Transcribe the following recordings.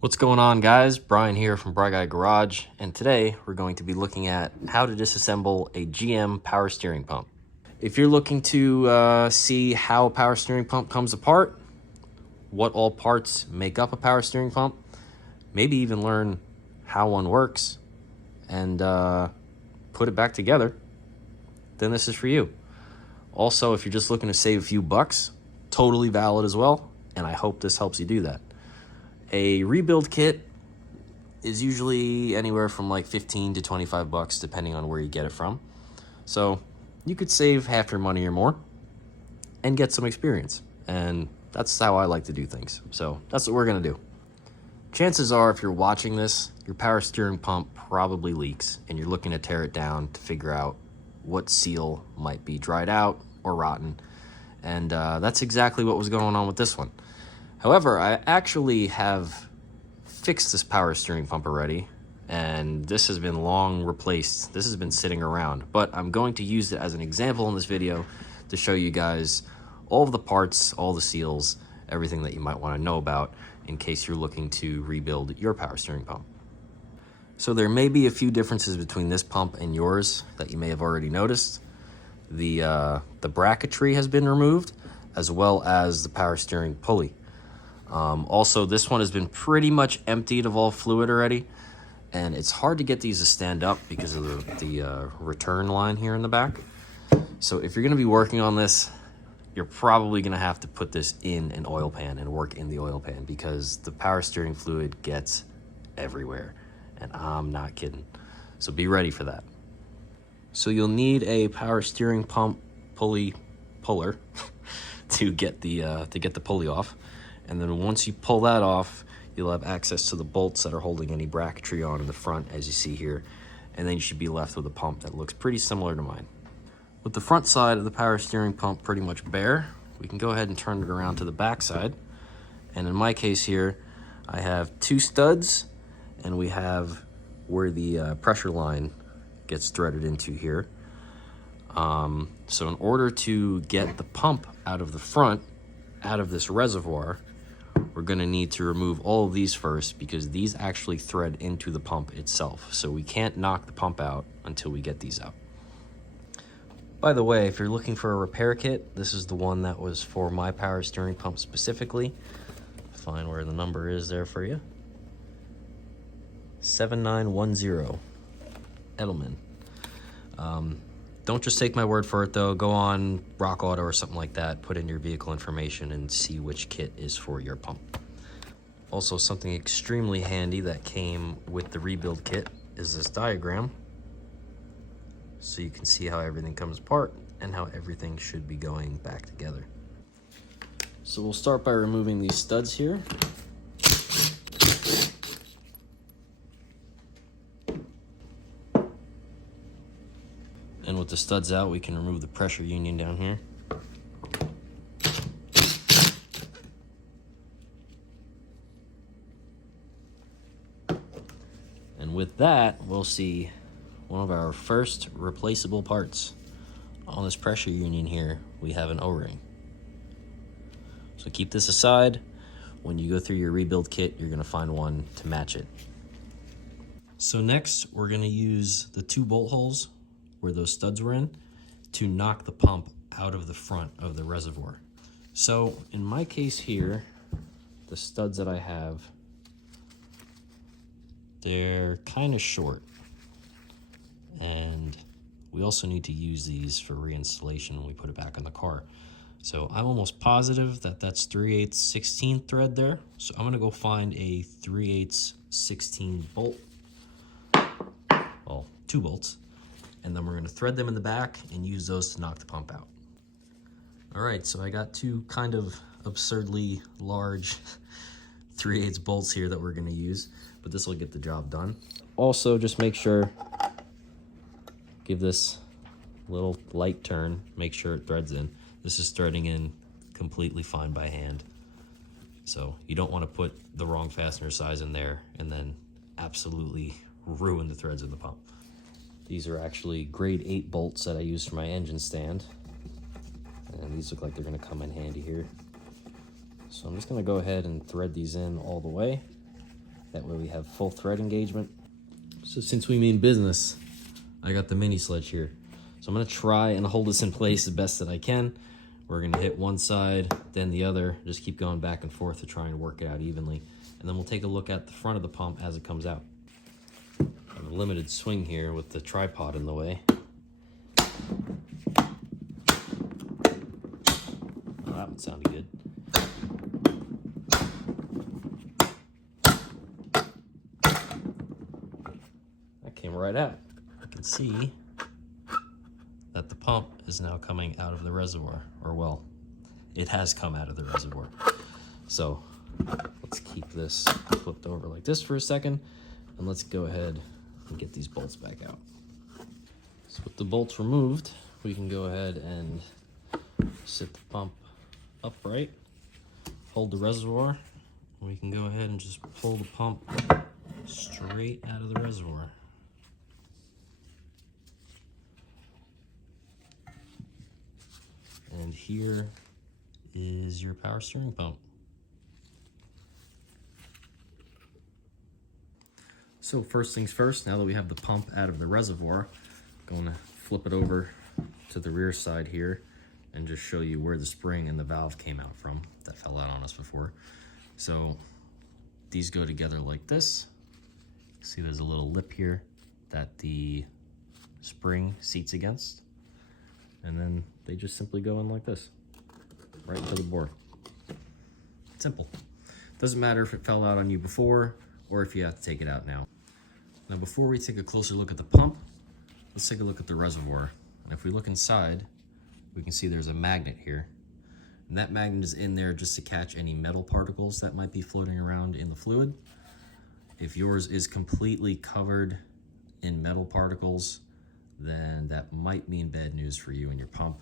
What's going on, guys? Brian here from Bright Guy Garage, and today we're going to be looking at how to disassemble a GM power steering pump. If you're looking to see how a power steering pump comes apart, what all parts make up a power steering pump, maybe even learn how one works, and put it back together, then this is for you. Also, if you're just looking to save a few bucks, totally valid as well, and I hope this helps you do that. A rebuild kit is usually anywhere from like 15 to 25 bucks, depending on where you get it from. So you could save half your money or more and get some experience. And that's how I like to do things. So that's what we're gonna do. Chances are, if you're watching this, your power steering pump probably leaks and you're looking to tear it down to figure out what seal might be dried out or rotten. And that's exactly what was going on with this one. However, I actually have fixed this power steering pump already, and this has been long replaced. This has been sitting around, but I'm going to use it as an example in this video to show you guys all of the parts, all the seals, everything that you might want to know about in case you're looking to rebuild your power steering pump. So there may be a few differences between this pump and yours that you may have already noticed. The bracketry has been removed, as well as the power steering pulley. Also, this one has been pretty much emptied of all fluid already, and it's hard to get these to stand up because of the return line here in the back. So if you're going to be working on this, you're probably going to have to put this in an oil pan and work in the oil pan because the power steering fluid gets everywhere, and I'm not kidding. So be ready for that. So you'll need a power steering pump puller to get the pulley off. And then once you pull that off, you'll have access to the bolts that are holding any bracketry on in the front, as you see here. And then you should be left with a pump that looks pretty similar to mine. With the front side of the power steering pump pretty much bare, we can go ahead and turn it around to the back side. And in my case here, I have two studs, and we have where the pressure line gets threaded into here. So in order to get the pump out of the front, out of this reservoir, we're going to need to remove all of these first because these actually thread into the pump itself. So we can't knock the pump out until we get these out. By the way, if you're looking for a repair kit, this is the one that was for my power steering pump specifically. Find where the number is there for you. 7910 Edelmann. Don't just take my word for it though. Go on Rock Auto or something like that, put in your vehicle information and see which kit is for your pump. Also, something extremely handy that came with the rebuild kit is this diagram, so you can see how everything comes apart and how everything should be going back together. So we'll start by removing these studs here. And with the studs out, we can remove the pressure union down here. And with that, we'll see one of our first replaceable parts. On this pressure union here, we have an O-ring. So keep this aside. When you go through your rebuild kit, you're gonna find one to match it. So next, we're gonna use the two bolt holes where those studs were in to knock the pump out of the front of the reservoir. So in my case here, the studs that I have, they're kind of short, and we also need to use these for reinstallation when we put it back on the car. So I'm almost positive that that's 3/8 16 thread there. So I'm gonna go find a 3/8 16 bolt, well, 2 bolts, and then we're gonna thread them in the back and use those to knock the pump out. All right, so I got two kind of absurdly large 3/8 bolts here that we're gonna use, but this will get the job done. Also, just make sure, give this a little light turn, make sure it threads in. This is threading in completely fine by hand. So you don't wanna put the wrong fastener size in there and then absolutely ruin the threads in the pump. These are actually grade 8 bolts that I use for my engine stand. And these look like they're gonna come in handy here. So I'm just gonna go ahead and thread these in all the way. That way we have full thread engagement. So since we mean business, I got the mini sledge here. So I'm gonna try and hold this in place the best that I can. We're gonna hit one side, then the other, just keep going back and forth to try and work it out evenly. And then we'll take a look at the front of the pump as it comes out. I have a limited swing here with the tripod in the way. Oh, that one sounded good. That came right out. You can see that the pump is now coming out of the reservoir, or well, it has come out of the reservoir. So let's keep this flipped over like this for a second, and let's go ahead and get these bolts back out. So with the bolts removed, we can go ahead and sit the pump upright, hold the reservoir, and we can go ahead and just pull the pump straight out of the reservoir. And here is your power steering pump. So first things first, now that we have the pump out of the reservoir, I'm going to flip it over to the rear side here and just show you where the spring and the valve came out from that fell out on us before. So these go together like this. See, there's a little lip here that the spring seats against. And then they just simply go in like this, right into the bore. Simple. Doesn't matter if it fell out on you before or if you have to take it out now. Now before we take a closer look at the pump, let's take a look at the reservoir. And if we look inside, we can see there's a magnet here. And that magnet is in there just to catch any metal particles that might be floating around in the fluid. If yours is completely covered in metal particles, then that might mean bad news for you and your pump.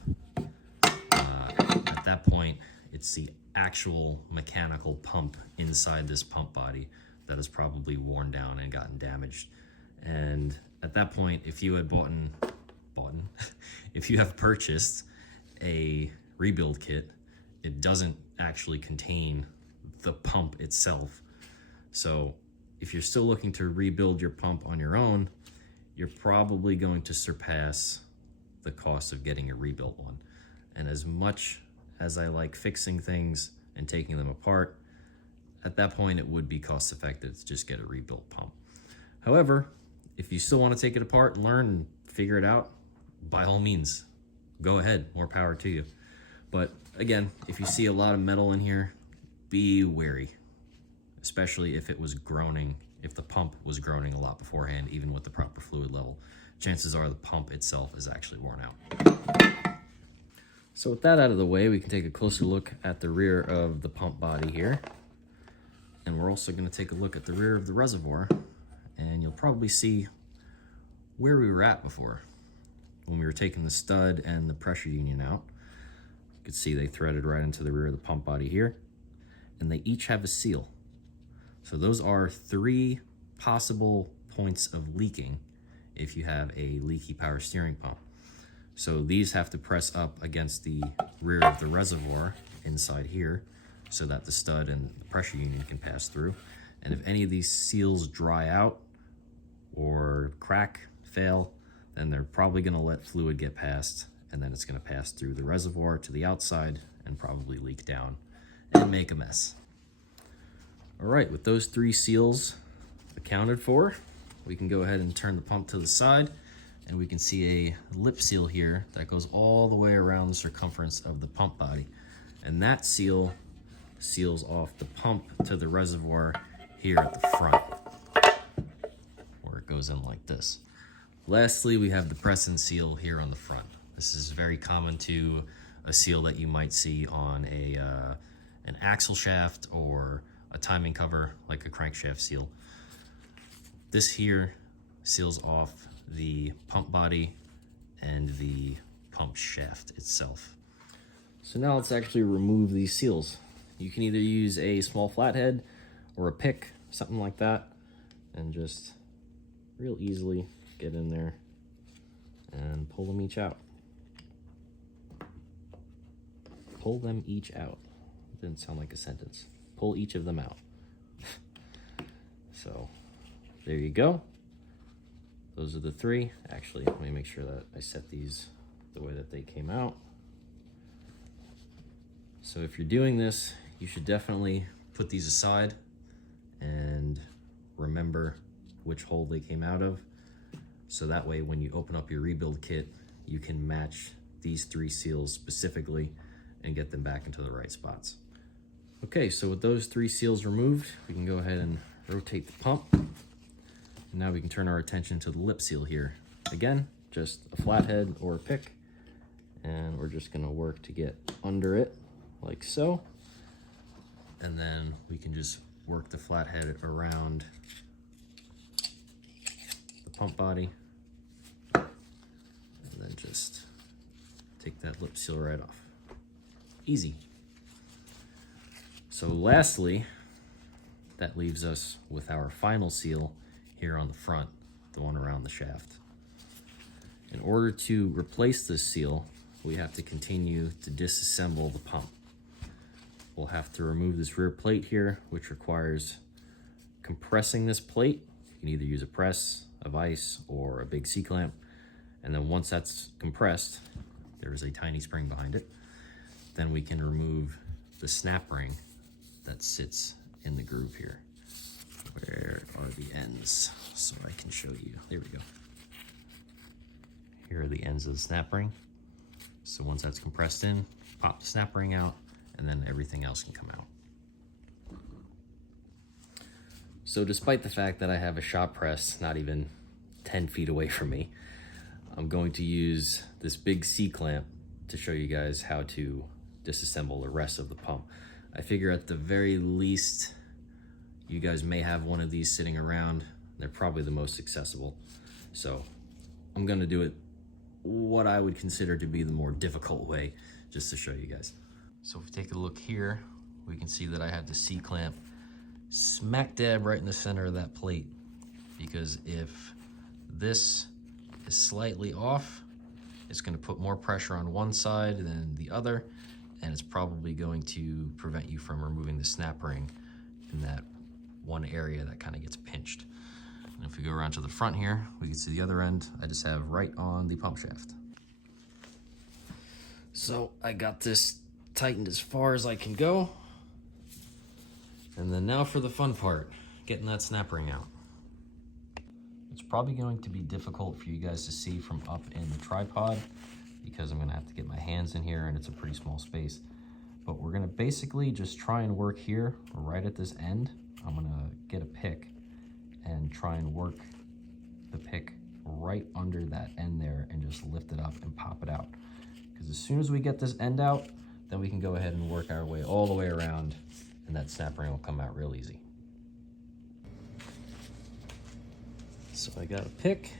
At that point, it's the actual mechanical pump inside this pump body that has probably worn down and gotten damaged. And at that point, if you had if you have purchased a rebuild kit, it doesn't actually contain the pump itself. So if you're still looking to rebuild your pump on your own, you're probably going to surpass the cost of getting a rebuilt one. And as much as I like fixing things and taking them apart, at that point it would be cost effective to just get a rebuilt pump. However, if you still want to take it apart and learn and figure it out, by all means, go ahead, more power to you. But again, if you see a lot of metal in here, be wary, especially if it was groaning. If the pump was groaning a lot beforehand, even with the proper fluid level, chances are the pump itself is actually worn out. So with that out of the way, we can take a closer look at the rear of the pump body here. And we're also going to take a look at the rear of the reservoir, and you'll probably see where we were at before when we were taking the stud and the pressure union out. You can see they threaded right into the rear of the pump body here, and they each have a seal. So those are 3 possible points of leaking if you have a leaky power steering pump. So these have to press up against the rear of the reservoir inside here so that the stud and the pressure union can pass through. And if any of these seals dry out or crack, fail, then they're probably going to let fluid get past, and then it's going to pass through the reservoir to the outside and probably leak down and make a mess. All right, with those 3 seals accounted for, we can go ahead and turn the pump to the side, and we can see a lip seal here that goes all the way around the circumference of the pump body. And that seal seals off the pump to the reservoir here at the front, where it goes in like this. Lastly, we have the press and seal here on the front. This is very common to a seal that you might see on an axle shaft or a timing cover, like a crankshaft seal. This here seals off the pump body and the pump shaft itself. So now let's actually remove these seals. You can either use a small flathead or a pick, something like that, and just real easily get in there and pull them each out. Pull them each out. Didn't sound like a sentence. Pull each of them out. So there you go. Those are the three. Actually, let me make sure that I set these the way that they came out. So if you're doing this, you should definitely put these aside and remember which hole they came out of. So that way, when you open up your rebuild kit, you can match these three seals specifically and get them back into the right spots. Okay, so with those three seals removed, we can go ahead and rotate the pump. And now we can turn our attention to the lip seal here. Again, just a flathead or a pick, and we're just gonna work to get under it like so. And then we can just work the flathead around the pump body, and then just take that lip seal right off. Easy. So lastly, that leaves us with our final seal here on the front, the one around the shaft. In order to replace this seal, we have to continue to disassemble the pump. We'll have to remove this rear plate here, which requires compressing this plate. You can either use a press, a vise, or a big C-clamp. And then once that's compressed, there is a tiny spring behind it, then we can remove the snap ring that sits in the groove here. Where are the ends? So I can show you. There we go. Here are the ends of the snap ring. So once that's compressed in, pop the snap ring out, and then everything else can come out. So despite the fact that I have a shop press not even 10 feet away from me, I'm going to use this big C-clamp to show you guys how to disassemble the rest of the pump. I figure at the very least, you guys may have one of these sitting around. They're probably the most accessible. So I'm gonna do it what I would consider to be the more difficult way, just to show you guys. So if we take a look here, we can see that I have the C-clamp smack dab right in the center of that plate, because if this is slightly off, it's going to put more pressure on one side than the other, and it's probably going to prevent you from removing the snap ring in that one area that kind of gets pinched. And if we go around to the front here, we can see the other end I just have right on the pump shaft. So I got this tightened as far as I can go. And then now for the fun part, getting that snap ring out. It's probably going to be difficult for you guys to see from up in the tripod because I'm gonna have to get my hands in here and it's a pretty small space. But we're gonna basically just try and work here right at this end. I'm gonna get a pick and try and work the pick right under that end there and just lift it up and pop it out. Because as soon as we get this end out, then we can go ahead and work our way all the way around and that snap ring will come out real easy. So I got a pick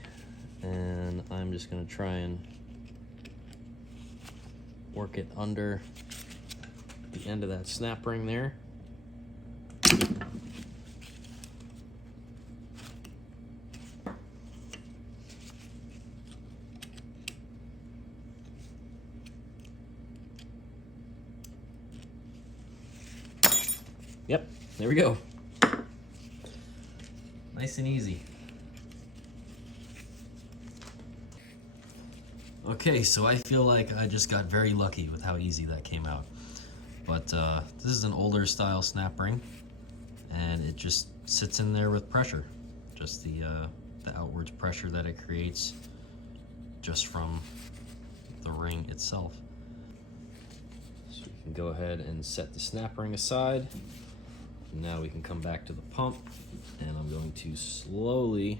and I'm just gonna try and work it under the end of that snap ring there. Yep, there we go. Nice and easy. Okay, so I feel like I just got very lucky with how easy that came out. But this is an older style snap ring, and it just sits in there with pressure. Just the outwards pressure that it creates just from the ring itself. So we can go ahead and set the snap ring aside. Now we can come back to the pump, and I'm going to slowly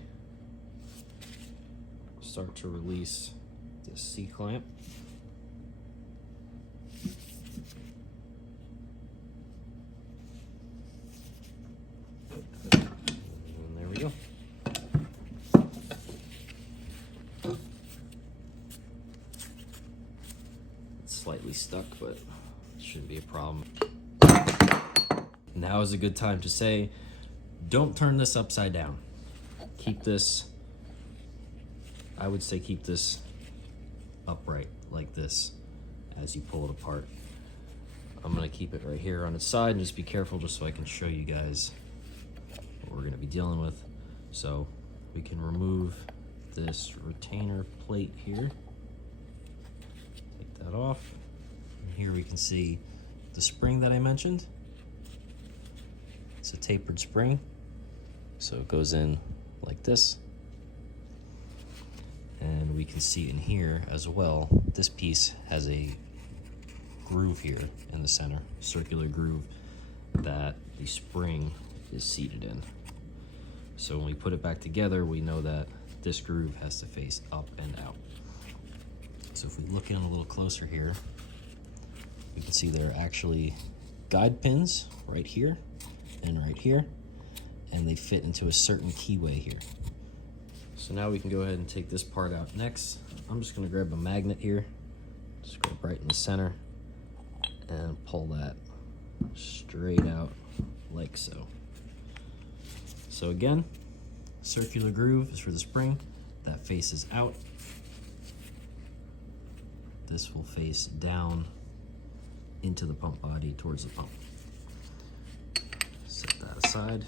start to release this C-clamp. And there we go. It's slightly stuck, but it shouldn't be a problem. Now is a good time to say, don't turn this upside down. Keep this, I would say keep this upright like this as you pull it apart. I'm gonna keep it right here on its side and just be careful just so I can show you guys what we're gonna be dealing with. So we can remove this retainer plate here. Take that off. And here we can see the spring that I mentioned. It's a tapered spring, so it goes in like this. And we can see in here as well, this piece has a groove here in the center, circular groove that the spring is seated in. So when we put it back together, we know that this groove has to face up and out. So if we look in a little closer here, we can see there are actually guide pins right here and right here, and they fit into a certain keyway here. So now we can go ahead and take this part out next. I'm just gonna grab a magnet here, just go right in the center and pull that straight out like so. So again, circular groove is for the spring that faces out. This will face down into the pump body towards the pump. Set that aside.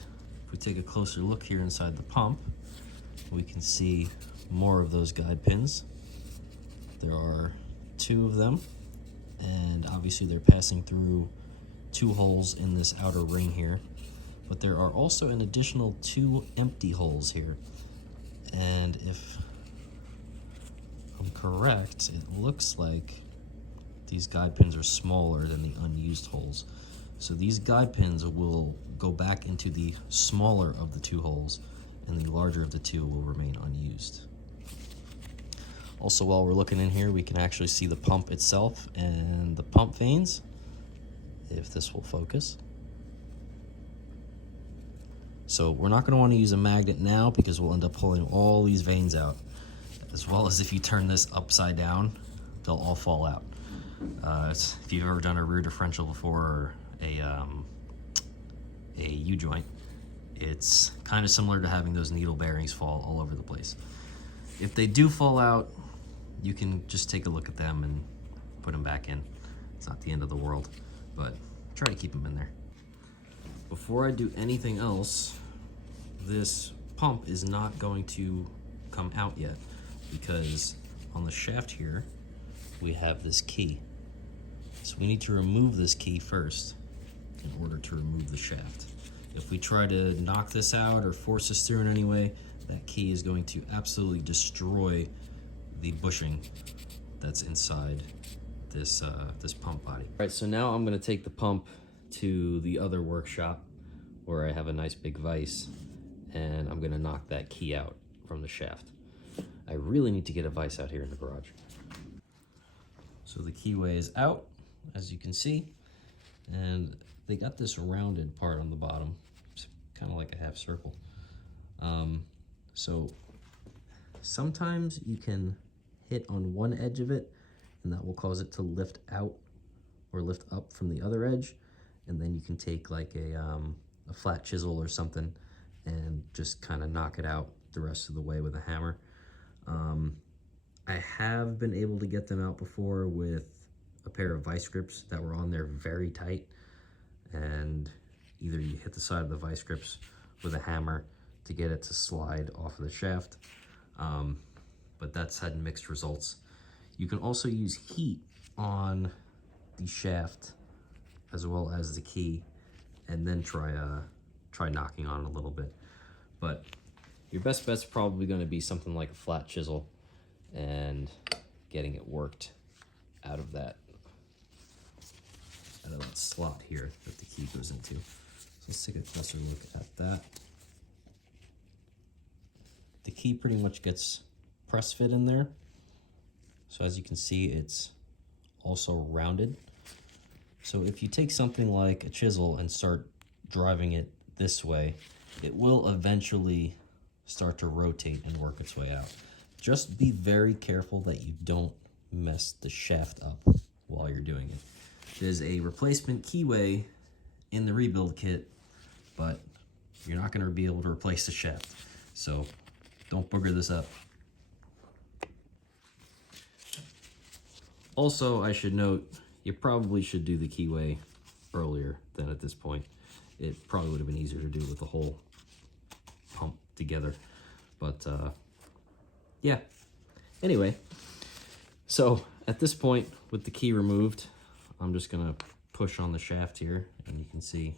If we take a closer look here inside the pump, we can see more of those guide pins. There are 2 of them, and obviously they're passing through 2 holes in this outer ring here. But there are also an additional 2 empty holes here. And if I'm correct, it looks like these guide pins are smaller than the unused holes. So these guide pins will go back into the smaller of the 2 holes, and the larger of the 2 will remain unused. Also, while we're looking in here, we can actually see the pump itself and the pump vanes, if this will focus. So we're not going to want to use a magnet now because we'll end up pulling all these vanes out, as well as if you turn this upside down, they'll all fall out. If you've ever done a rear differential before, or a U-joint, it's kind of similar to having those needle bearings fall all over the place. If they do fall out, you can just take a look at them and put them back in. It's not the end of the world, but try to keep them in there. Before I do anything else, this pump is not going to come out yet because on the shaft here, we have this key. So we need to remove this key first in order to remove the shaft. If we try to knock this out or force this through in any way, that key is going to absolutely destroy the bushing that's inside this, this pump body. All right, so now I'm gonna take the pump to the other workshop where I have a nice big vise, and I'm gonna knock that key out from the shaft. I really need to get a vise out here in the garage. So the keyway is out, as you can see, and they got this rounded part on the bottom. It's kind of like a half circle. So sometimes you can hit on one edge of it, and that will cause it to lift out or lift up from the other edge. And then you can take like a flat chisel or something and just kind of knock it out the rest of the way with a hammer. I have been able to get them out before with a pair of vice grips that were on there very tight, and either you hit the side of the vice grips with a hammer to get it to slide off of the shaft, but that's had mixed results. You can also use heat on the shaft as well as the key, and then try knocking on it a little bit. But your best bet's probably going to be something like a flat chisel and getting it worked out of that slot here that the key goes into. So let's take a closer look at that. The key pretty much gets press fit in there. So as you can see, it's also rounded. So if you take something like a chisel and start driving it this way, it will eventually start to rotate and work its way out. Just be very careful that you don't mess the shaft up while you're doing it. There's a replacement keyway in the rebuild kit, but you're not going to be able to replace the shaft. So don't booger this up. Also, I should note, you probably should do the keyway earlier than at this point. It probably would have been easier to do with the whole pump together. But yeah, anyway, so at this point with the key removed, I'm just gonna push on the shaft here, and you can see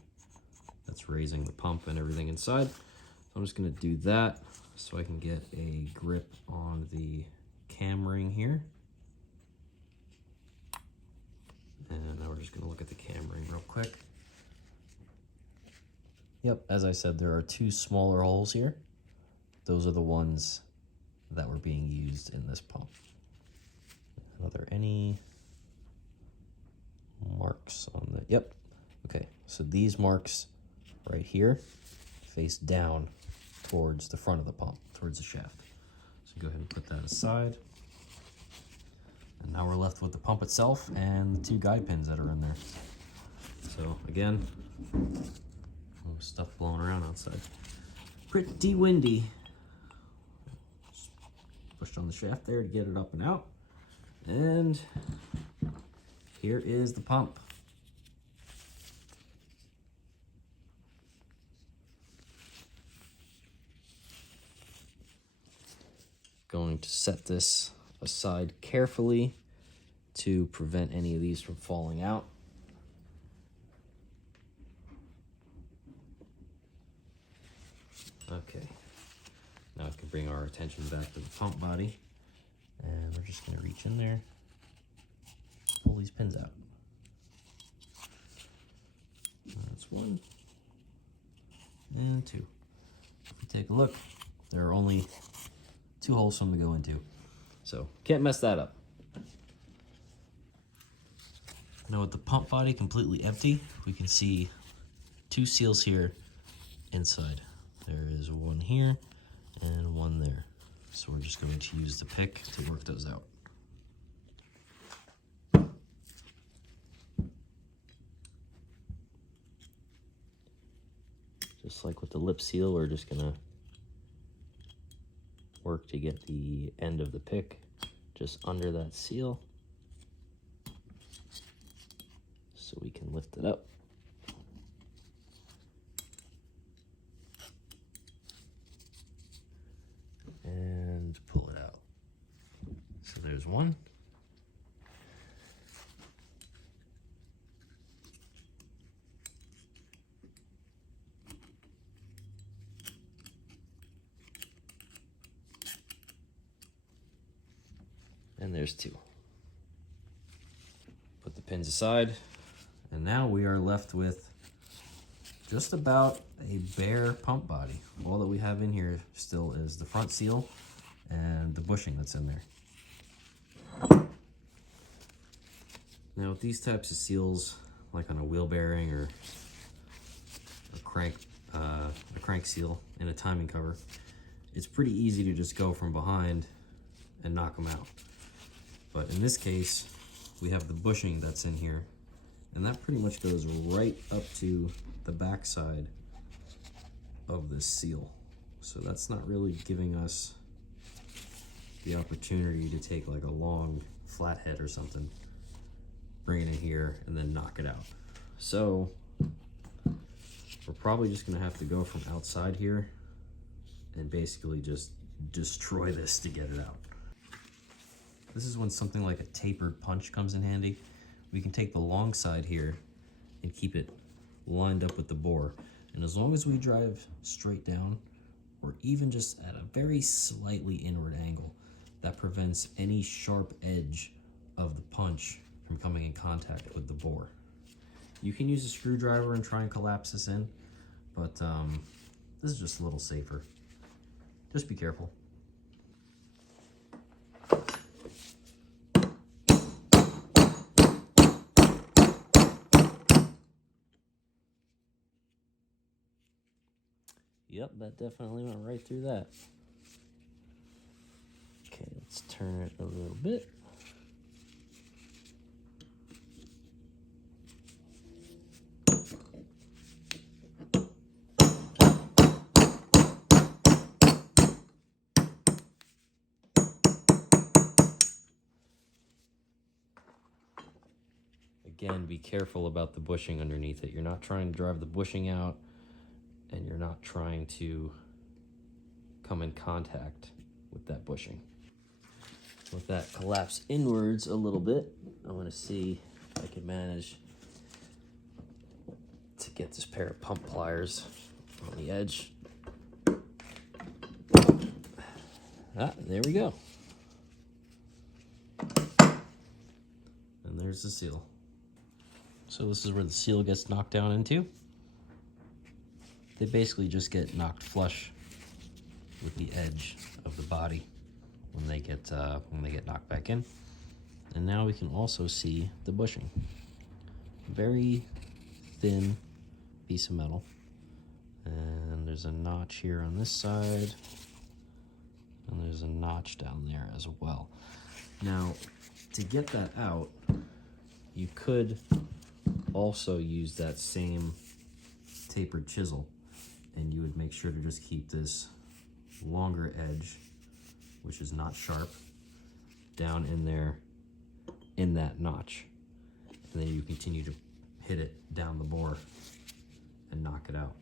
that's raising the pump and everything inside. So I'm just gonna do that so I can get a grip on the cam ring here. And now we're just gonna look at the cam ring real quick. Yep, as I said, there are two smaller holes here. Those are the ones that were being used in this pump. Are there any marks on the, yep. Okay, so these marks right here face down towards the front of the pump, towards the shaft. So go ahead and put that aside. And now we're left with the pump itself and the two guide pins that are in there. So again, stuff blowing around outside. Pretty windy. Just pushed on the shaft there to get it up and out. And here is the pump. Going to set this aside carefully to prevent any of these from falling out. Okay, now we can bring our attention back to the pump body, and we're just going to reach in there, pull these pins out. That's one, and two. If we take a look, there are only two holes for them to go into, so can't mess that up. Now with the pump body completely empty, we can see two seals here inside. There is one here and one there. So we're just going to use the pick to work those out. Just like with the lip seal, we're just gonna work to get the end of the pick just under that seal so we can lift it up. And pull it out. So there's one. And there's two. Put the pins aside, and now we are left with just about a bare pump body. All that we have in here still is the front seal and the bushing that's in there. Now with these types of seals, like on a wheel bearing or a crank seal in a timing cover, it's pretty easy to just go from behind and knock them out. But in this case, we have the bushing that's in here, and that pretty much goes right up to the back side of this seal. So that's not really giving us the opportunity to take like a long flathead or something, bring it in here, and then knock it out. So we're probably just gonna have to go from outside here and basically just destroy this to get it out. This is when something like a tapered punch comes in handy. We can take the long side here and keep it lined up with the bore. And as long as we drive straight down, or even just at a very slightly inward angle, that prevents any sharp edge of the punch from coming in contact with the bore. You can use a screwdriver and try and collapse this in, but this is just a little safer. Just be careful. Yep, that definitely went right through that. Okay, let's turn it a little bit. Again, be careful about the bushing underneath it. You're not trying to drive the bushing out, and you're not trying to come in contact with that bushing. With that collapse inwards a little bit, I want to see if I can manage to get this pair of pump pliers on the edge. Ah, there we go. And there's the seal. So this is where the seal gets knocked down into. They basically just get knocked flush with the edge of the body when they get knocked back in. And now we can also see the bushing. Very thin piece of metal. And there's a notch here on this side. And there's a notch down there as well. Now, to get that out, you could also use that same tapered chisel, and you would make sure to just keep this longer edge, which is not sharp, down in there in that notch. And then you continue to hit it down the bore and knock it out.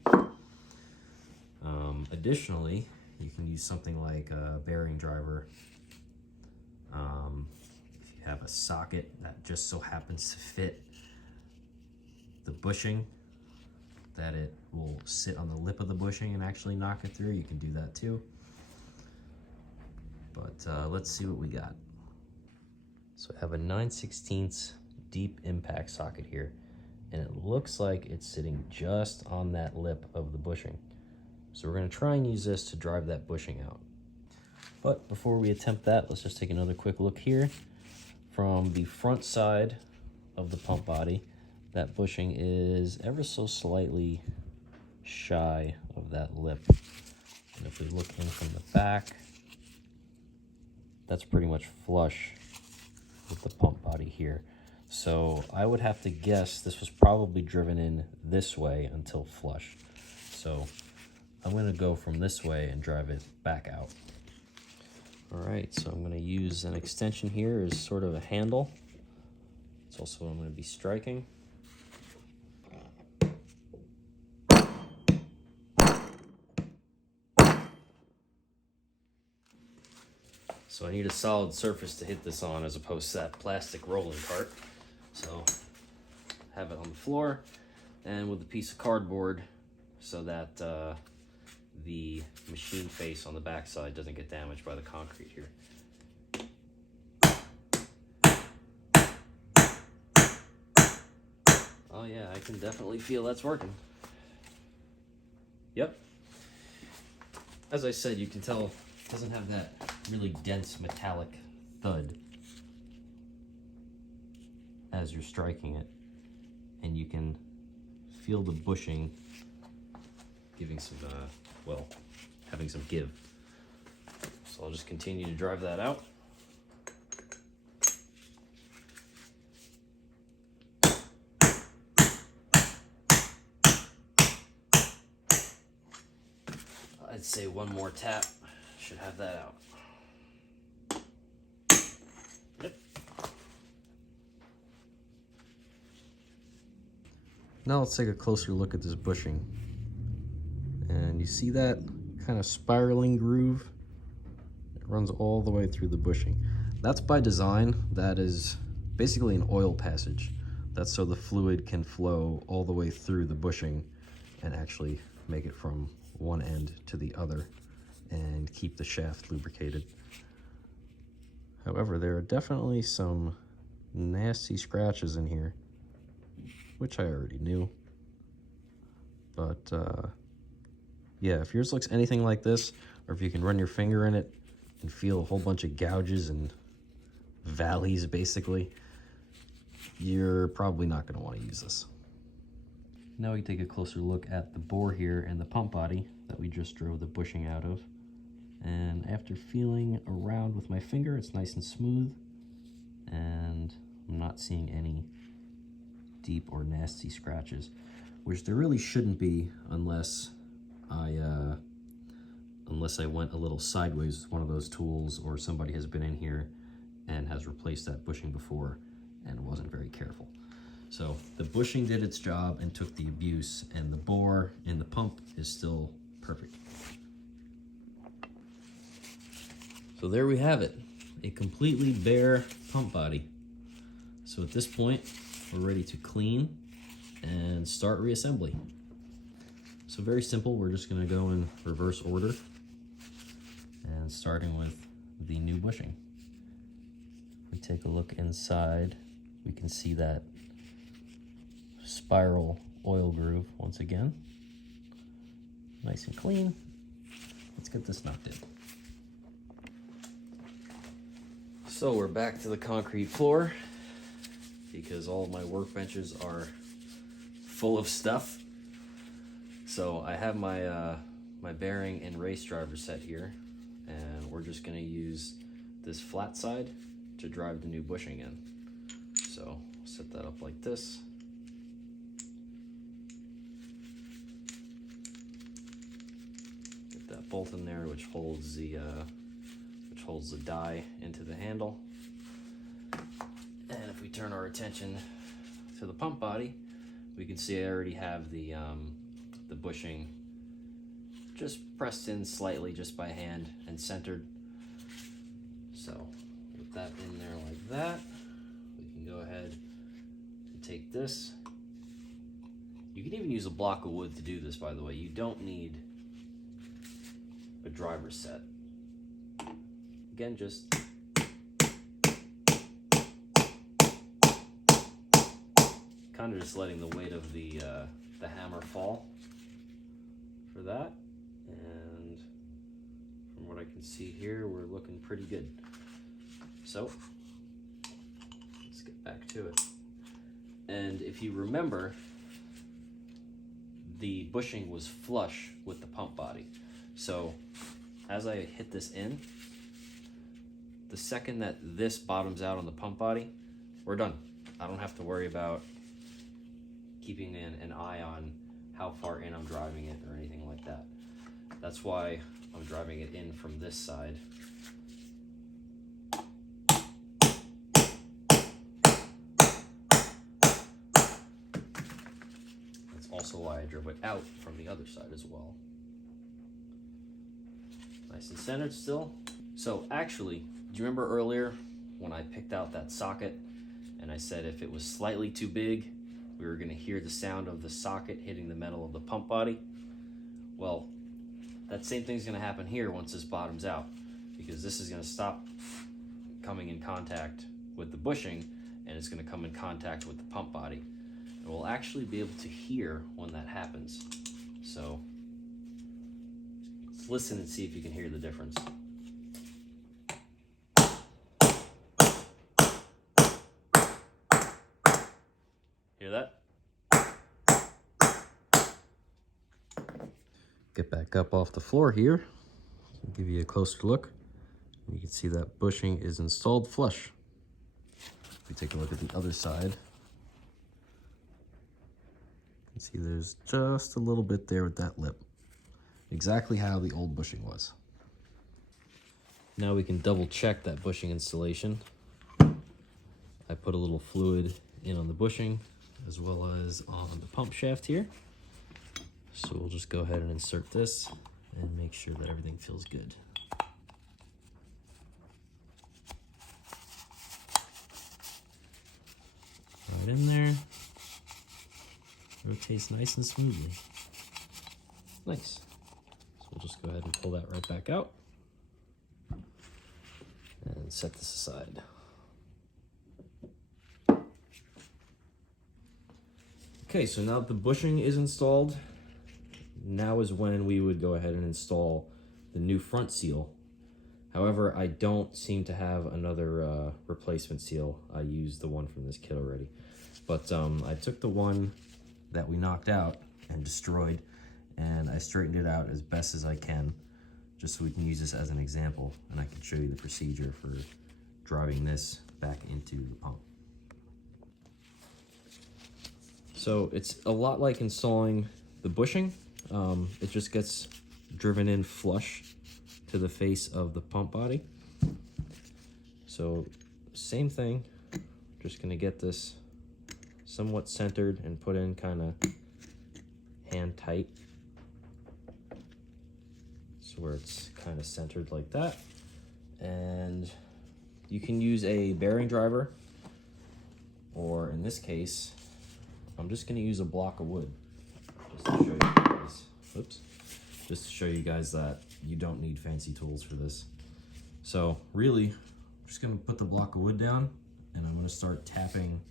Additionally, you can use something like a bearing driver. If you have a socket that just so happens to fit the bushing, that it will sit on the lip of the bushing and actually knock it through, you can do that too. But let's see what we got. So I have a 9/16 deep impact socket here, and it looks like it's sitting just on that lip of the bushing. So we're going to try and use this to drive that bushing out. But before we attempt that, let's just take another quick look here. From the front side of the pump body, that bushing is ever so slightly shy of that lip. And if we look in from the back, that's pretty much flush with the pump body here. So I would have to guess this was probably driven in this way until flush. So I'm going to go from this way and drive it back out. All right, so I'm going to use an extension here as sort of a handle. It's also what I'm going to be striking. So I need a solid surface to hit this on as opposed to that plastic rolling cart. So have it on the floor and with a piece of cardboard so that the machine face on the back side doesn't get damaged by the concrete here. Oh yeah, I can definitely feel that's working. Yep. As I said, you can tell it doesn't have that really dense metallic thud as you're striking it, and you can feel the bushing giving some well, having some give. So I'll just continue to drive that out. I'd say one more tap should have that out. Yep. Now let's take a closer look at this bushing. And you see that kind of spiraling groove? It runs all the way through the bushing. That's by design. That is basically an oil passage. That's so the fluid can flow all the way through the bushing and actually make it from one end to the other and keep the shaft lubricated. However, there are definitely some nasty scratches in here, which I already knew. But yeah, if yours looks anything like this, or if you can run your finger in it and feel a whole bunch of gouges and valleys basically, you're probably not going to want to use this. Now we take a closer look at the bore here and the pump body that we just drove the bushing out of. And after feeling around with my finger, it's nice and smooth, and I'm not seeing any deep or nasty scratches, which there really shouldn't be unless I went a little sideways with one of those tools, or somebody has been in here and has replaced that bushing before and wasn't very careful. So the bushing did its job and took the abuse, and the bore in the pump is still perfect. So there we have it, a completely bare pump body. So at this point, we're ready to clean and start reassembly. So very simple, we're just gonna go in reverse order and starting with the new bushing. If we take a look inside, we can see that spiral oil groove once again. Nice and clean. Let's get this knocked in. So we're back to the concrete floor because all of my workbenches are full of stuff. So I have my my bearing and race driver set here, and we're just gonna use this flat side to drive the new bushing in. So set that up like this. Get that bolt in there, which holds the die into the handle. And if we turn our attention to the pump body, we can see I already have the bushing just pressed in slightly just by hand and centered. So with that in there like that, we can go ahead and take this. You can even use a block of wood to do this, by the way. You don't need a driver's set. Again, just kind of just letting the weight of the hammer fall for that. And from what I can see here, we're looking pretty good. So let's get back to it. And if you remember, the bushing was flush with the pump body. So as I hit this in, the second that this bottoms out on the pump body, we're done. I don't have to worry about keeping an eye on how far in I'm driving it or anything like that. That's why I'm driving it in from this side. That's also why I drove it out from the other side as well. Nice and centered still. So actually, do you remember earlier when I picked out that socket and I said if it was slightly too big, we were gonna hear the sound of the socket hitting the metal of the pump body? Well, that same thing's gonna happen here once this bottoms out, because this is gonna stop coming in contact with the bushing and it's gonna come in contact with the pump body. And we'll actually be able to hear when that happens. So let's listen and see if you can hear the difference. Hear that? Get back up off the floor here. I'll give you a closer look. You can see that bushing is installed flush. If we take a look at the other side, you can see there's just a little bit there with that lip. Exactly how the old bushing was. Now we can double check that bushing installation. I put a little fluid in on the bushing as well as on the pump shaft here. So we'll just go ahead and insert this and make sure that everything feels good. Right in there. Rotates nice and smoothly. Nice. So we'll just go ahead and pull that right back out and set this aside. Okay, so now that the bushing is installed, now is when we would go ahead and install the new front seal. However, I don't seem to have another replacement seal. I used the one from this kit already. But I took the one that we knocked out and destroyed, and I straightened it out as best as I can, just so we can use this as an example, and I can show you the procedure for driving this back into the pump. So it's a lot like installing the bushing. It just gets driven in flush to the face of the pump body. So same thing, just gonna get this somewhat centered and put in kind of hand tight. So where it's kind of centered like that. And you can use a bearing driver, or in this case, I'm just going to use a block of wood just to show you guys. Oops. Just to show you guys that you don't need fancy tools for this. So really, I'm just going to put the block of wood down, and I'm going to start tapping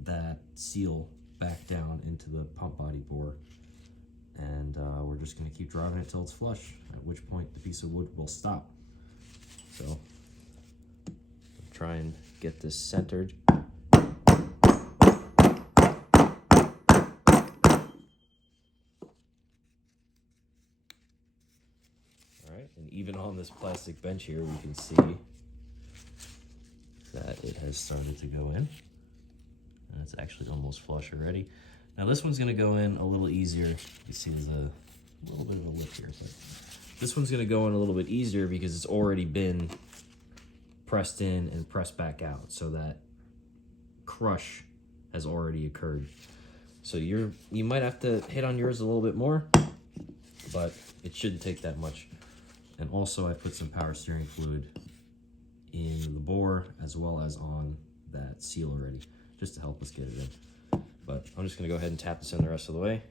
that seal back down into the pump body bore. And we're just going to keep driving it till it's flush, at which point the piece of wood will stop. So I'll try and get this centered. And even on this plastic bench here, we can see that it has started to go in. And it's actually almost flush already. Now this one's gonna go in a little easier. You see there's a little bit of a lip here, but this one's gonna go in a little bit easier because it's already been pressed in and pressed back out, so that crush has already occurred. So you might have to hit on yours a little bit more, but it shouldn't take that much. And also I put some power steering fluid in the bore as well as on that seal already, just to help us get it in. But I'm just gonna go ahead and tap this in the rest of the way.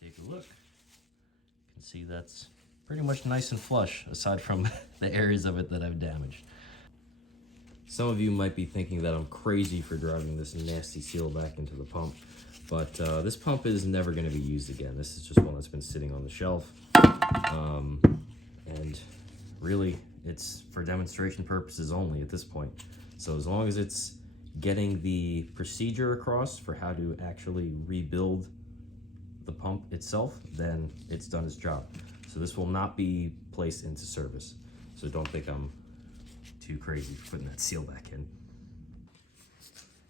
Take a look. You can see that's pretty much nice and flush, aside from the areas of it that I've damaged. Some of you might be thinking that I'm crazy for driving this nasty seal back into the pump, but this pump is never going to be used again. This is just one that's been sitting on the shelf, and really it's for demonstration purposes only at this point. So as long as it's getting the procedure across for how to actually rebuild the pump itself, then it's done its job. So this will not be placed into service. So don't think I'm too crazy for putting that seal back in.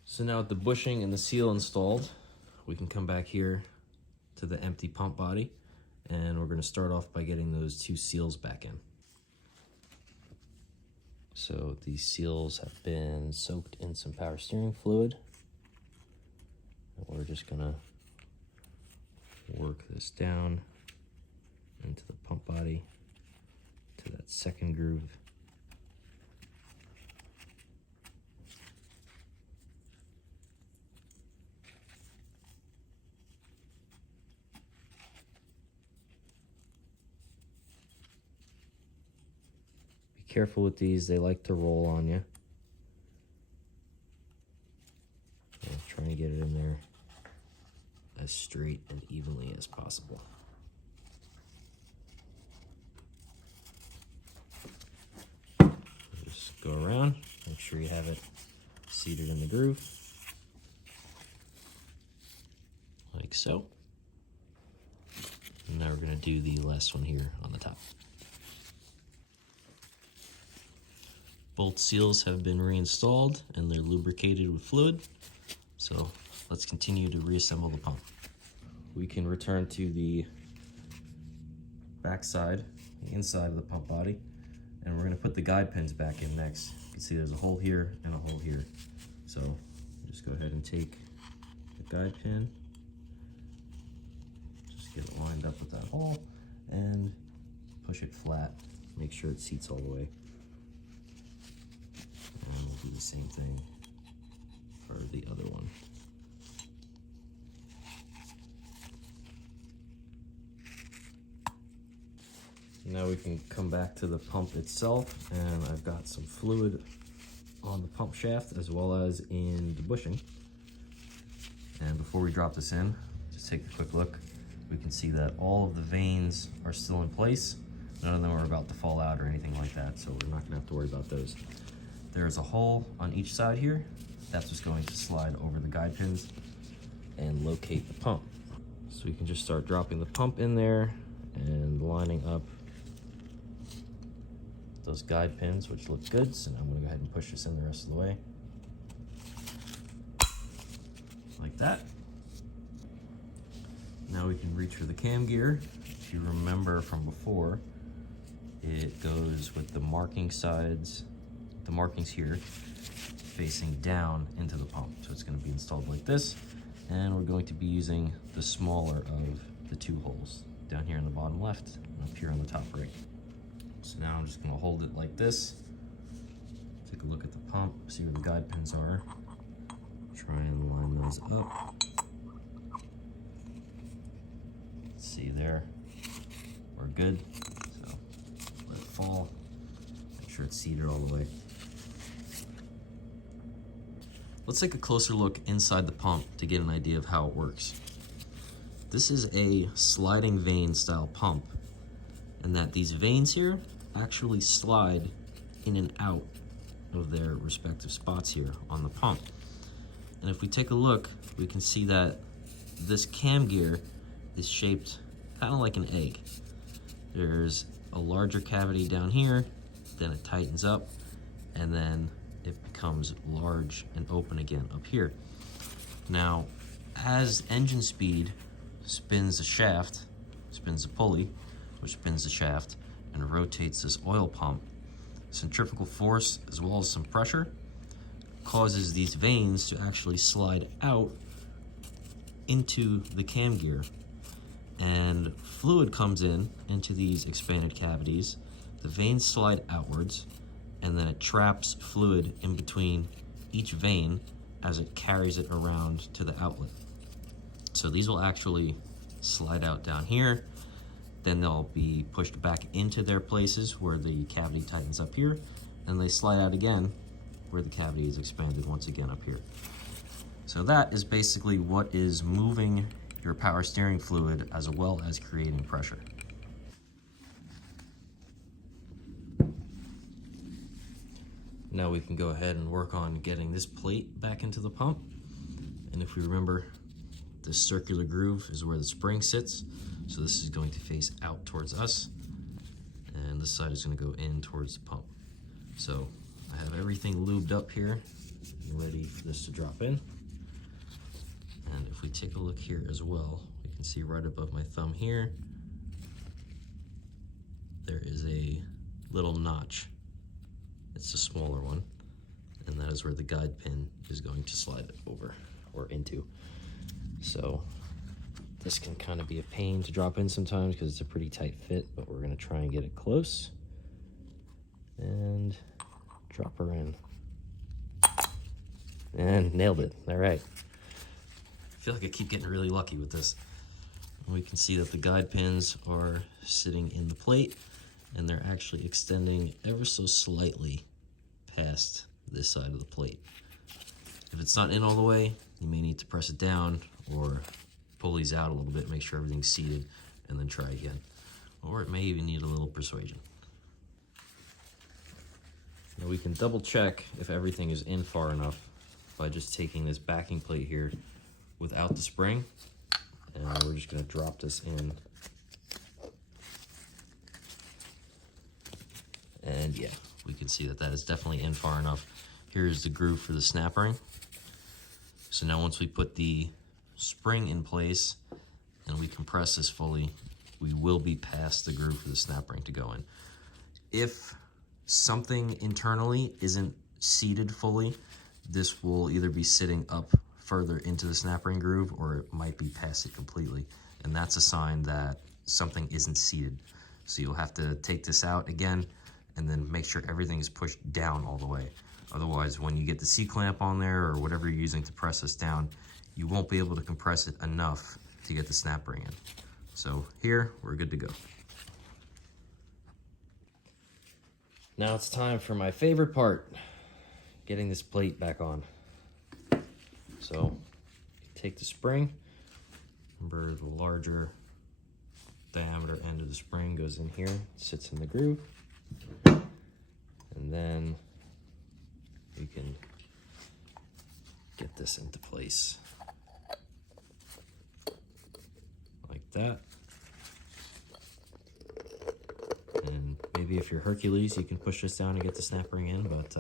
So now with the bushing and the seal installed, we can come back here to the empty pump body, and we're going to start off by getting those two seals back in. So these seals have been soaked in some power steering fluid, and we're just going to work this down into the pump body to that second groove. Careful with these, they like to roll on you. Trying to get it in there as straight and evenly as possible. Just go around, make sure you have it seated in the groove, like so. And now we're going to do the last one here on the top. Both seals have been reinstalled and they're lubricated with fluid. So let's continue to reassemble the pump. We can return to the back side, the inside of the pump body, and we're going to put the guide pins back in next. You can see there's a hole here and a hole here. So just go ahead and take the guide pin, just get it lined up with that hole, and push it flat. Make sure it seats all the way. And we'll do the same thing for the other one. Now we can come back to the pump itself, and I've got some fluid on the pump shaft as well as in the bushing. And before we drop this in, just take a quick look. We can see that all of the vanes are still in place. None of them are about to fall out or anything like that, so we're not gonna have to worry about those. There's a hole on each side here. That's just going to slide over the guide pins and locate the pump. So we can just start dropping the pump in there and lining up those guide pins, which look good. So now I'm gonna go ahead and push this in the rest of the way. Like that. Now we can reach for the cam gear. If you remember from before, it goes with the marking sides, the markings here, facing down into the pump. So it's going to be installed like this, and we're going to be using the smaller of the two holes down here in the bottom left and up here on the top right. So now I'm just going to hold it like this, take a look at the pump, see where the guide pins are, try and line those up. See there, we're good. So let it fall, make sure it's seated all the way. Let's take a closer look inside the pump to get an idea of how it works. This is a sliding vane style pump, and that these vanes here actually slide in and out of their respective spots here on the pump. And if we take a look, we can see that this cam gear is shaped kind of like an egg. There's a larger cavity down here, then it tightens up, and then it becomes large and open again up here. Now, as engine speed spins the shaft, spins the pulley, which spins the shaft, and rotates this oil pump, centrifugal force as well as some pressure causes these vanes to actually slide out into the cam gear, and fluid comes in into these expanded cavities. The vanes slide outwards, and then it traps fluid in between each vane as it carries it around to the outlet. So these will actually slide out down here, then they'll be pushed back into their places where the cavity tightens up here, and they slide out again where the cavity is expanded once again up here. So that is basically what is moving your power steering fluid as well as creating pressure. Now we can go ahead and work on getting this plate back into the pump. And if we remember, this circular groove is where the spring sits. So this is going to face out towards us, and this side is going to go in towards the pump. So I have everything lubed up here, ready for this to drop in. And if we take a look here as well, we can see right above my thumb here, there is a little notch. It's a smaller one, and that is where the guide pin is going to slide over or into. So this can kind of be a pain to drop in sometimes because it's a pretty tight fit, but we're going to try and get it close and drop her in. And nailed it. All right. I feel like I keep getting really lucky with this. We can see that the guide pins are sitting in the plate, and they're actually extending ever so slightly past this side of the plate. If it's not in all the way, you may need to press it down or pull these out a little bit, make sure everything's seated, and then try again. Or it may even need a little persuasion. Now we can double check if everything is in far enough by just taking this backing plate here without the spring, and we're just going to drop this in. And yeah, we can see that that is definitely in far enough. Here's the groove for the snap ring. So now once we put the spring in place and we compress this fully, we will be past the groove for the snap ring to go in. If something internally isn't seated fully, this will either be sitting up further into the snap ring groove, or it might be past it completely. And that's a sign that something isn't seated. So you'll have to take this out again and then make sure everything is pushed down all the way. Otherwise, when you get the C-clamp on there or whatever you're using to press this down, you won't be able to compress it enough to get the snap ring in. So here, we're good to go. Now it's time for my favorite part, getting this plate back on. So take the spring, remember the larger diameter end of the spring goes in here, sits in the groove, and then we can get this into place like that. And maybe if you're Hercules, you can push this down and get the snap ring in, but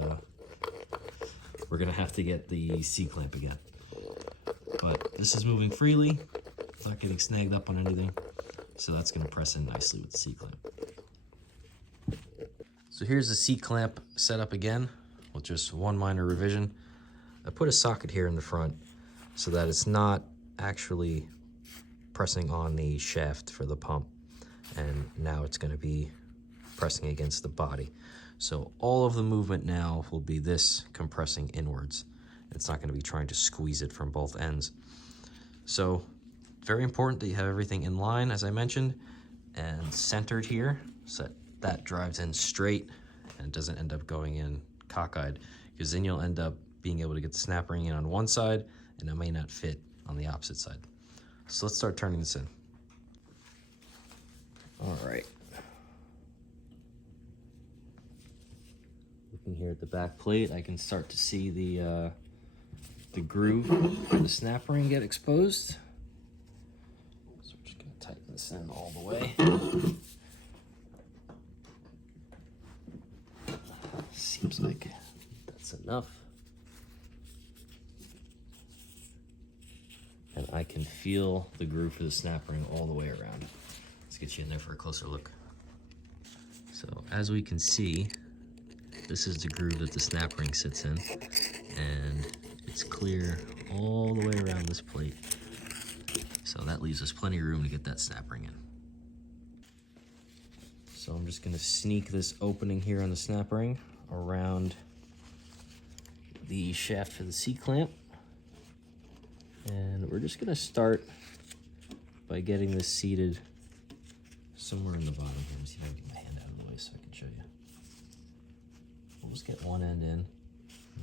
we're gonna have to get the C-clamp again. But this is moving freely, it's not getting snagged up on anything, so that's gonna press in nicely with the C-clamp. So here's the C-clamp set up again with just one minor revision. I put a socket here in the front so that it's not actually pressing on the shaft for the pump, and now it's going to be pressing against the body. So all of the movement now will be this compressing inwards. It's not going to be trying to squeeze it from both ends. So very important that you have everything in line, as I mentioned, and centered here, so that drives in straight and doesn't end up going in cockeyed, because then you'll end up being able to get the snap ring in on one side and it may not fit on the opposite side. So let's start turning this in. All right. Looking here at the back plate, I can start to see the groove for the snap ring get exposed. So we're just gonna tighten this in all the way. Seems like that's enough. And I can feel the groove for the snap ring all the way around. Let's get you in there for a closer look. So as we can see, this is the groove that the snap ring sits in, and it's clear all the way around this plate. So that leaves us plenty of room to get that snap ring in. So I'm just gonna sneak this opening here on the snap ring around the shaft for the C-clamp. And we're just gonna start by getting this seated somewhere in the bottom here. Let me see if I can get my hand out of the way so I can show you. We'll just get one end in, and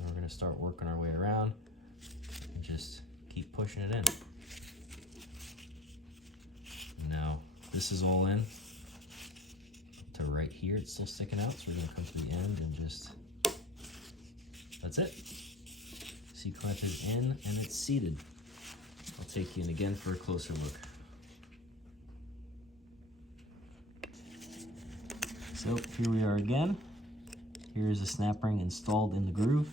we're gonna start working our way around and just keep pushing it in. Now, this is all in to right here. It's still sticking out, so we're gonna come to the end and just, that's it. C-clamp is in and it's seated. I'll take you in again for a closer look. So here we are again. Here's the snap ring installed in the groove.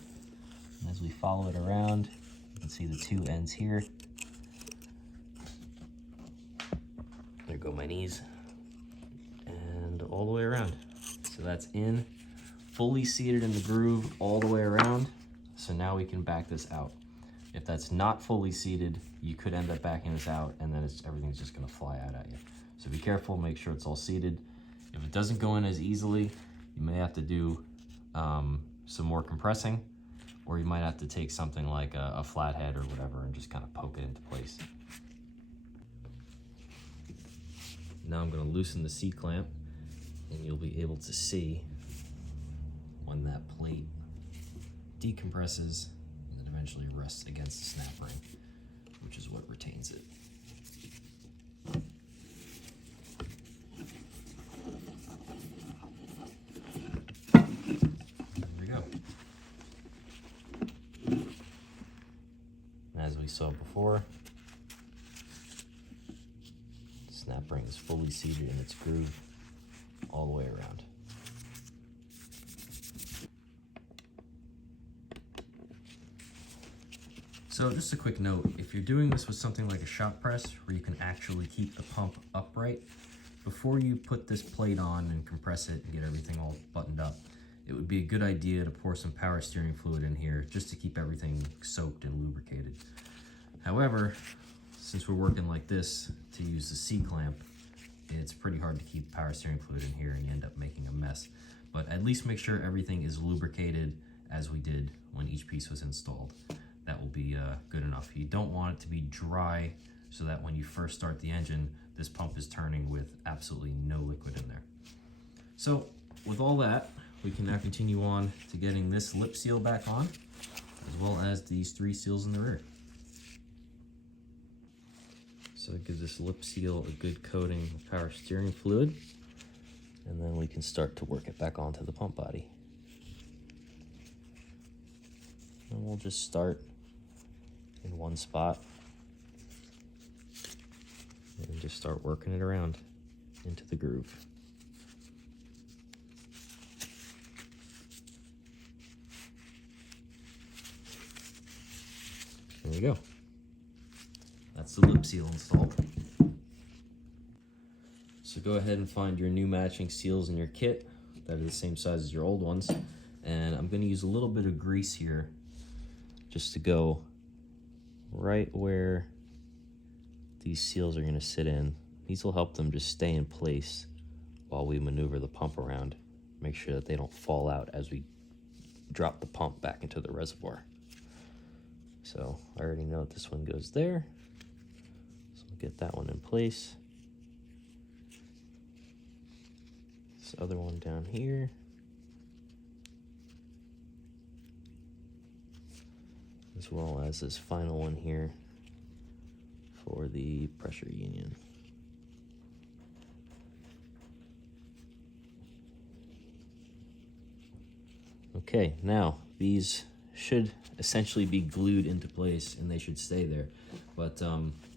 And as we follow it around, you can see the two ends here. There go my knees. And all the way around. So that's in, fully seated in the groove all the way around. So now we can back this out. If that's not fully seated, you could end up backing this out, and then everything's just gonna fly out at you. So be careful, make sure it's all seated. If it doesn't go in as easily, you may have to do some more compressing, or you might have to take something like a flathead or whatever and just kind of poke it into place. Now I'm gonna loosen the C-clamp, and you'll be able to see when that plate decompresses and then eventually rests against the snap ring, which is what retains it. There we go. As we saw before, the snap ring is fully seated in its groove all the way around. So just a quick note, if you're doing this with something like a shop press where you can actually keep the pump upright, before you put this plate on and compress it and get everything all buttoned up, it would be a good idea to pour some power steering fluid in here just to keep everything soaked and lubricated. However, since we're working like this to use the C-clamp, it's pretty hard to keep power steering fluid in here and you end up making a mess. But at least make sure everything is lubricated as we did when each piece was installed. That will be good enough. You don't want it to be dry so that when you first start the engine, this pump is turning with absolutely no liquid in there. So with all that, we can now continue on to getting this lip seal back on, as well as these 3 seals in the rear. So give this lip seal a good coating of power steering fluid, and then we can start to work it back onto the pump body. And we'll just start in one spot and just start working it around into the groove. There we go. That's the lip seal installed. So go ahead and find your new matching seals in your kit that are the same size as your old ones. And I'm going to use a little bit of grease here just to go right where these seals are going to sit in. These will help them just stay in place while we maneuver the pump around. Make sure that they don't fall out as we drop the pump back into the reservoir. So I already know this one goes there. So we'll get that one in place. This other one down here. As well as this final one here for the pressure union. Okay, now these should essentially be glued into place and they should stay there. But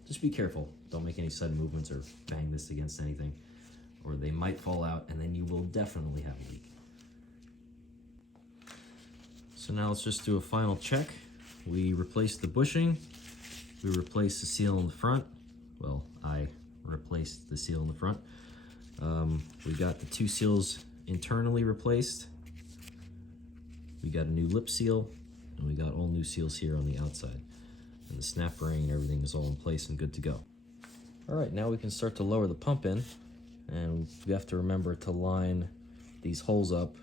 just be careful. Don't make any sudden movements or bang this against anything, or they might fall out and then you will definitely have a leak. So now let's just do a final check. We replaced the bushing. We replaced the seal in the front. Well, I replaced the seal in the front. We got the 2 seals internally replaced. We got a new lip seal, and we got all new seals here on the outside. And the snap ring and everything is all in place and good to go. All right, now we can start to lower the pump in, and we have to remember to line these holes up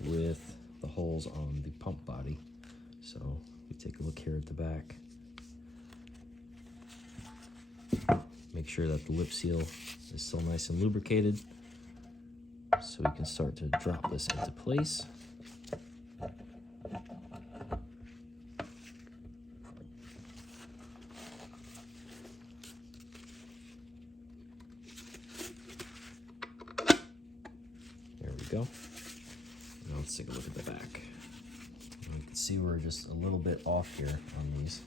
with the holes on the pump body. So we take a look here at the back. Make sure that the lip seal is still nice and lubricated, so we can start to drop this into place. There we go. Now let's take a look at the back. You can see we're just a little bit off here on these,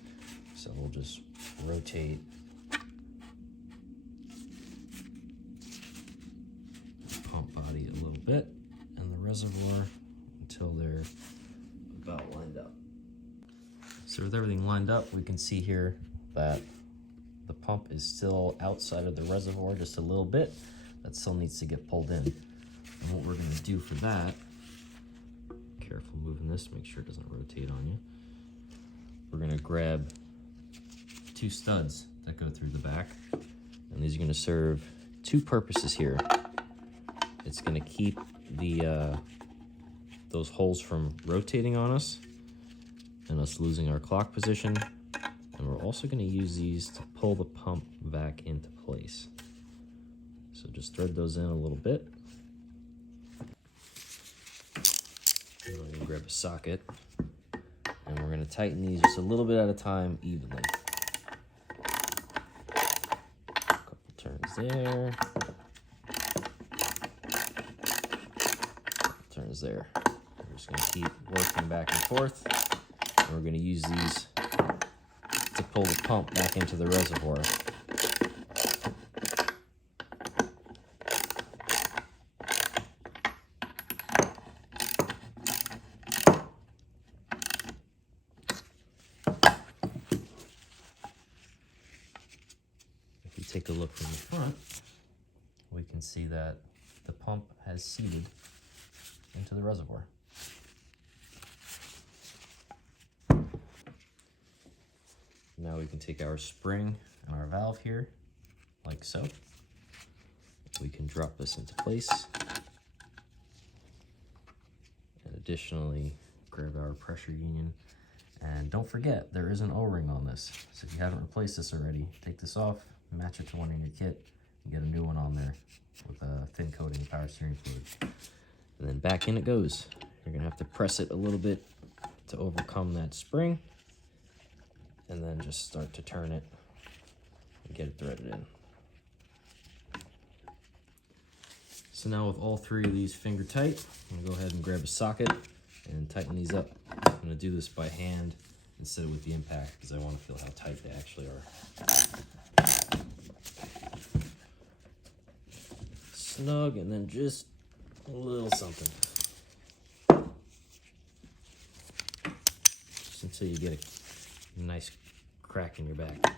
so we'll just rotate the pump body a little bit and the reservoir until they're about lined up. So with everything lined up, we can see here that the pump is still outside of the reservoir just a little bit. That still needs to get pulled in. And what we're going to do for that, careful moving this, make sure it doesn't rotate on you. We're going to grab 2 studs that go through the back, and these are going to serve 2 purposes here. It's going to keep the those holes from rotating on us and us losing our clock position, and we're also going to use these to pull the pump back into place. So just thread those in a little bit. And we're going to grab a socket, and we're going to tighten these just a little bit at a time evenly. Couple turns there. Couple turns there. We're just going to keep working back and forth, and we're going to use these to pull the pump back into the reservoir. Take a look from the front, we can see that the pump has seated into the reservoir. Now we can take our spring and our valve here, like so. We can drop this into place. And additionally, grab our pressure union. And don't forget, there is an O-ring on this. So if you haven't replaced this already, take this off, match it to one in your kit, and get a new one on there with a thin coating of power steering fluid. And then back in it goes. You're gonna have to press it a little bit to overcome that spring, and then just start to turn it and get it threaded in. So now with all 3 of these finger tight, I'm gonna go ahead and grab a socket and tighten these up. I'm gonna do this by hand instead of with the impact because I want to feel how tight they actually are. Snug, and then just a little something. Just until you get a nice crack in your back.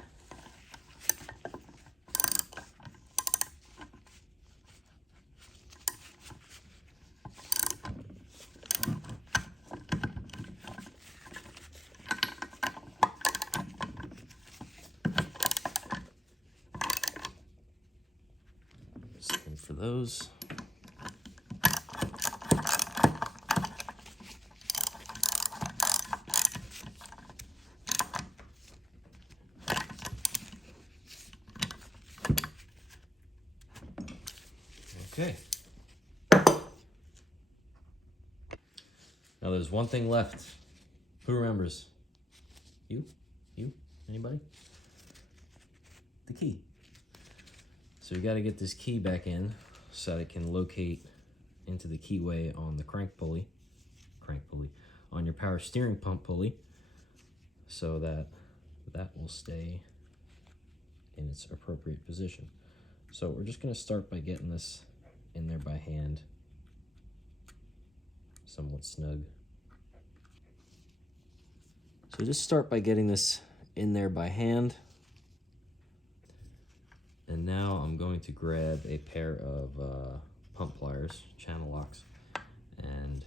those. Okay. Now there's one thing left. Who remembers? You? Anybody? The key. So you got to get this key back in so that it can locate into the keyway on the crank pulley, on your power steering pump pulley, so that that will stay in its appropriate position. So we're just going to start by getting this in there by hand, somewhat snug. So just start by getting this in there by hand. And now I'm going to grab a pair of pump pliers, channel locks, and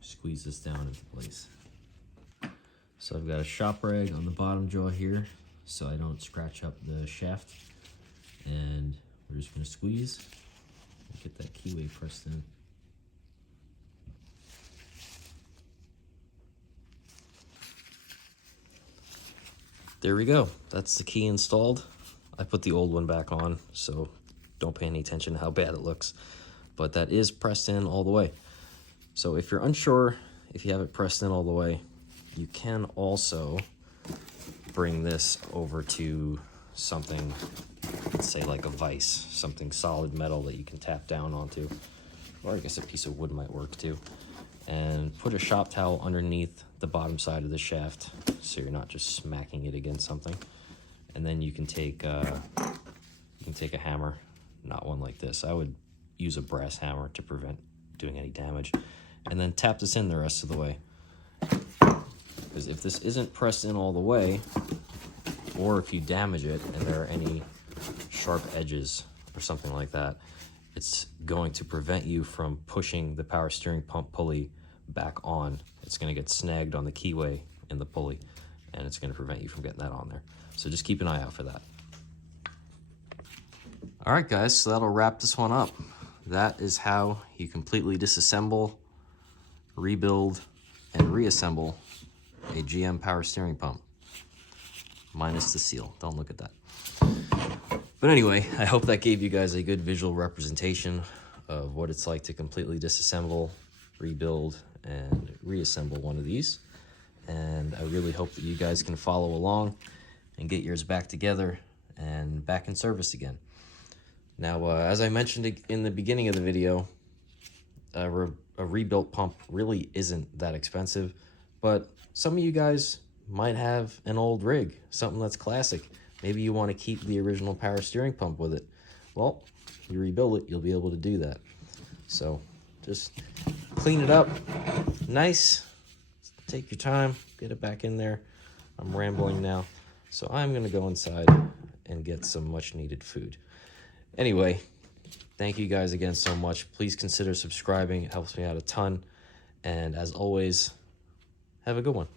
squeeze this down into place. So I've got a shop rag on the bottom jaw here so I don't scratch up the shaft. And we're just going to squeeze and get that keyway pressed in. There we go. That's the key installed. I put the old one back on, so don't pay any attention to how bad it looks. But that is pressed in all the way. So if you're unsure if you have it pressed in all the way, you can also bring this over to something, let's say like a vise, something solid metal that you can tap down onto. Or I guess a piece of wood might work too. And put a shop towel underneath the bottom side of the shaft so you're not just smacking it against something. And then you can take a hammer, not one like this. I would use a brass hammer to prevent doing any damage. And then tap this in the rest of the way. Because if this isn't pressed in all the way, or if you damage it and there are any sharp edges or something like that, it's going to prevent you from pushing the power steering pump pulley back on. It's going to get snagged on the keyway in the pulley, and it's going to prevent you from getting that on there. So just keep an eye out for that. All right, guys, so that'll wrap this one up. That is how you completely disassemble, rebuild, and reassemble a GM power steering pump. Minus the seal. Don't look at that. But anyway, I hope that gave you guys a good visual representation of what it's like to completely disassemble, rebuild, and reassemble one of these. And I really hope that you guys can follow along and get yours back together and back in service again. Now, as I mentioned in the beginning of the video, a rebuilt pump really isn't that expensive, but some of you guys might have an old rig, something that's classic. Maybe you want to keep the original power steering pump with it. Well, you rebuild it, you'll be able to do that. So just clean it up nice, take your time, get it back in there. I'm rambling now, so I'm gonna go inside and get some much needed food. Anyway, thank you guys again so much. Please consider subscribing, it helps me out a ton. And as always, have a good one.